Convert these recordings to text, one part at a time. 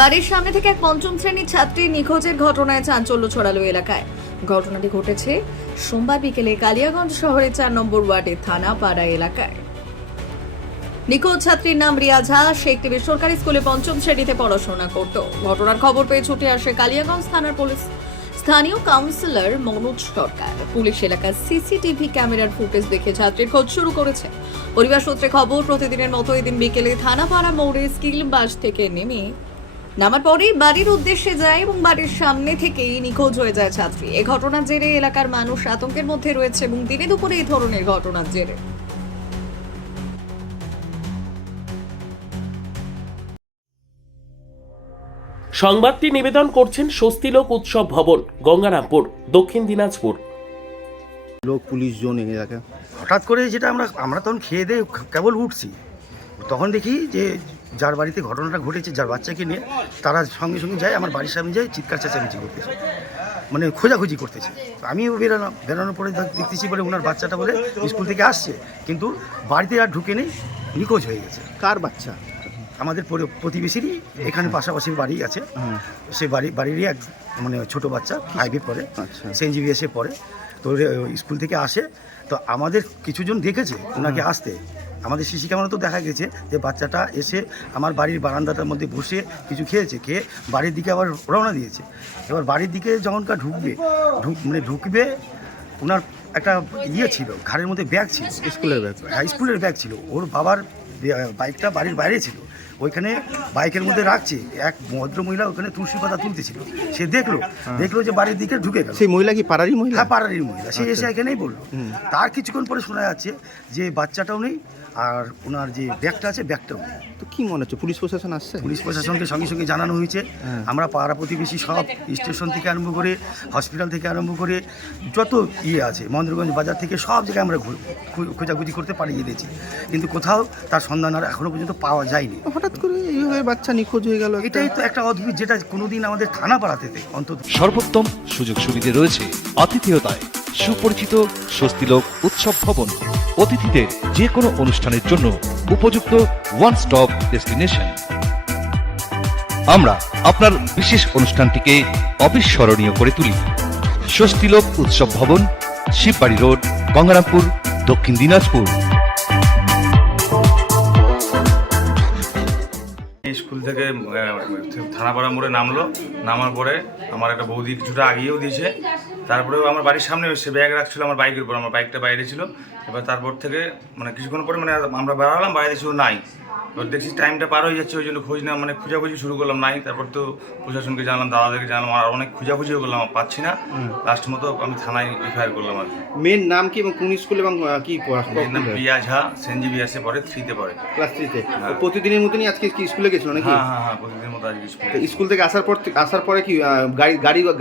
বাড়ির সামনে থেকে এক পঞ্চম শ্রেণীর ছাত্রী নিখোঁজের ঘটনায় চাঞ্চল্য ছড়ালো এলাকায়। ঘটনাটি ঘটেছে সোমবার বিকেলে কালিয়াগঞ্জ শহরের 4 নম্বর ওয়ার্ডের থানাপাড়া এলাকায়। নিখোঁজ ছাত্রীর নাম রিয়া ঝা। সে একটি বেসরকারি স্কুলে পঞ্চম শ্রেণীতে পড়াশোনা করত। ঘটনার খবর পেয়ে ছুটে আসে কালিয়াগঞ্জ থানার পুলিশ। স্থানীয় কাউন্সিলর মনোজ সরকার পুলিশ এলাকার সিসিটিভি ক্যামেরার ফুটেজ দেখে ছাত্রীর খোঁজ শুরু করেছে। পরিবার সূত্রে খবর, প্রতিদিনের মতো এদিন বিকেলে থানাপাড়া মোড়ে স্কিল বাস থেকে নামার পরেই বাড়ির উদ্দেশ্যে যায় এবং বাড়ির সামনে থেকেই নিখোঁজ হয়ে যায় ছাত্রী। এই ঘটনার জেরে এলাকার মানুষ আতঙ্কের মধ্যে রয়েছে এবং দিনে দুপুরে এই ধরনের ঘটনার জেরে সংবাদটি নিবেদন করছেন স্বস্তিলোক উৎসব ভবন, গঙ্গারামপুর, দক্ষিণ দিনাজপুর। লোক পুলিশ জোন এলাকা হঠাৎ করে যেটা আমরা তখন খেয়ে দিয়ে কেবল উঠছি, তখন দেখি যে যার বাড়িতে ঘটনাটা ঘটেছে, যার বাচ্চাকে নিয়ে, তারা সঙ্গে সঙ্গে যায়, আমার বাড়ির সামনে যায়, চিৎকার চেঁচামেচি করতেছে, মানে খোঁজাখুঁজি করতেছে। আমিও বেরোনোর পরে দেখতেছি বলে ওনার বাচ্চাটা বলে স্কুল থেকে আসছে, কিন্তু বাড়িতে আর ঢুকে নেই, নিখোঁজ হয়ে গেছে। কার বাচ্চা? আমাদের প্রতিবেশীরই, এখানে পাশাপাশি বাড়ি আছে, সে বাড়িরই এক মানে ছোটো বাচ্চা, 5-এ পড়ে, সেনজিবিএসে পড়ে। তো স্কুল থেকে আসে, তো আমাদের কিছুজন দেখেছে ওনাকে আসতে। আমাদের সিসি ক্যামেরা তো দেখা গেছে যে বাচ্চাটা এসে আমার বাড়ির বারান্দাটার মধ্যে বসে কিছু খেয়েছে, খেয়ে বাড়ির দিকে আবার রওনা দিয়েছে। এবার বাড়ির দিকে যখনকার ঢুকবে ওনার একটা ছিল, ঘাড়ের মধ্যে ব্যাগ ছিল, স্কুলের ব্যাগ। হ্যাঁ, স্কুলের ব্যাগ ছিল। ওর বাবার বাইকটা বাড়ির বাইরে ছিল, ওইখানে বাইকের মধ্যে রাখছে। এক ভদ্রমহিলা ওখানে তুলসী পাতা তুলতেছিল, সে দেখলো যে বাড়ির দিকে ঢুকে গেল। সেই মহিলা কি পাড়ারই মহিলা? হ্যাঁ, পাড়ারই মহিলা। সে এসে এখানেই বললো। তার কিছুক্ষণ পরে শোনা যাচ্ছে যে বাচ্চাটাও নেই, আর ওনার যে ব্যাগটা আছে ব্যাগটাও নেই। তো কি মনে হচ্ছে পুলিশ প্রশাসন আসছে? পুলিশ প্রশাসনকে সঙ্গে সঙ্গে জানানো হয়েছে। আমরা পাড়া প্রতিবেশী সব, স্টেশন থেকে আরম্ভ করে হসপিটাল থেকে আরম্ভ করে যত আছে, মহেন্দ্রগঞ্জ বাজার থেকে সব জায়গায় আমরা খোঁজাখুঁজি করতে পারিয়ে দিয়েছি, কিন্তু কোথাও তার সন্ধান আর এখনো পর্যন্ত পাওয়া যায়নি। হঠাৎ করে এইভাবে বাচ্চা নিখোঁজ হয়ে গেল, এটাই তো একটা অদ্ভুত, যেটা কোনোদিন আমাদের থানা পাড়াতে অন্তত। সর্বোত্তম সুযোগ সুবিধে রয়েছে আতিথেয়তায়। সুপরিচিত স্বস্তিলোক উৎসব ভবন, অতিথিদের যে কোনো অনুষ্ঠানের জন্য উপযুক্ত ওয়ান স্টপ ডেস্টিনেশন। আমরা আপনার বিশেষ অনুষ্ঠানটিকে অবিস্মরণীয় করে তুলি। স্বস্তিলোক উৎসব ভবন, শিববাড়ি রোড, গঙ্গারামপুর, দক্ষিণ দিনাজপুর। স্কুল থেকে থানাপাড়া মোড়ে নামার পরে আমার একটা বৌদি কিছুটা আগিয়েও দিয়েছে। তারপরেও আমার বাড়ির সামনে এসে ব্যাগ রাখছিল আমার বাইকের উপর, আমার বাইকটা বাইরে ছিল। এবার তারপর থেকে কিছুক্ষণ পরে আমরা বেড়ালাম, বাইরে ছিল নাই। এবার দেখছি টাইমটা পার হয়ে যাচ্ছে, ওই জন্য খোঁজাখুঁজি শুরু করলাম, নাই। তারপর তো প্রশাসনকে জানলাম, দাদাদেরকে জানলাম, আর অনেক খোঁজাখুঁজিও করলাম, পাচ্ছি না। লাস্ট মতো আমি থানায় এফআইআর করলাম আর কি। মেয়ের নাম কি এবং কোন স্কুল এবং কি নাম রিয়া ঝা, সেনজিবিএসে পড়ে, 3-তে পড়ে, ক্লাস 3-তে। প্রতিদিনের মতনই আজকে কি স্কুলে গেছিল নাকি? হ্যাঁ, প্রতিদিনের মতো আজকে স্কুল থেকে আসার পরে কি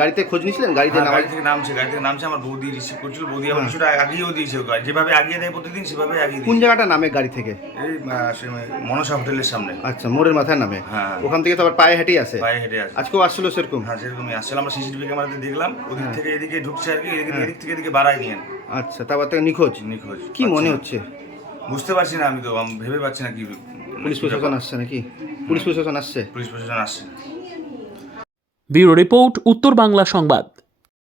গাড়িতে খোঁজ নিয়েছিলেন? গাড়ি থেকে নামছে, আমার বৌদি রিসিভ করছিল। বৌদি আমার কিছুটা আগিয়েও দিয়েছে, যেভাবে আগিয়ে দেয় প্রতিদিন সেভাবে আগিয়ে দিয়েছে। কোন জায়গাটা নামে গাড়ি থেকে? এই মনসা হোটেলের সামনে। আচ্ছা, মোড়ের মাথায় নামে। হ্যাঁ, ওখান থেকে তো আবার পায়ে হেঁটেই আসে। আজকেও আসছিল সেরকম? হ্যাঁ, সেরকমই আসছিল। আমরা সিসিটিভি ক্যামেরাতে দেখলাম, ওদিক থেকে এদিকে ঢুকছে আর কি, এদিক থেকে এদিকে বাড়াই নিয়ে। আচ্ছা, তারপর থেকে নিখোঁজ। কি মনে হচ্ছে? বুঝতে পারছি না, আমি ভেবে পাচ্ছি না কি। পুলিশ প্রশাসন আসছে নাকি? পুলিশ প্রশাসন আসছে। পুলিশ প্রশাসন আসছে। ব্যুরো রিপোর্ট, উত্তর বাংলা সংবাদ।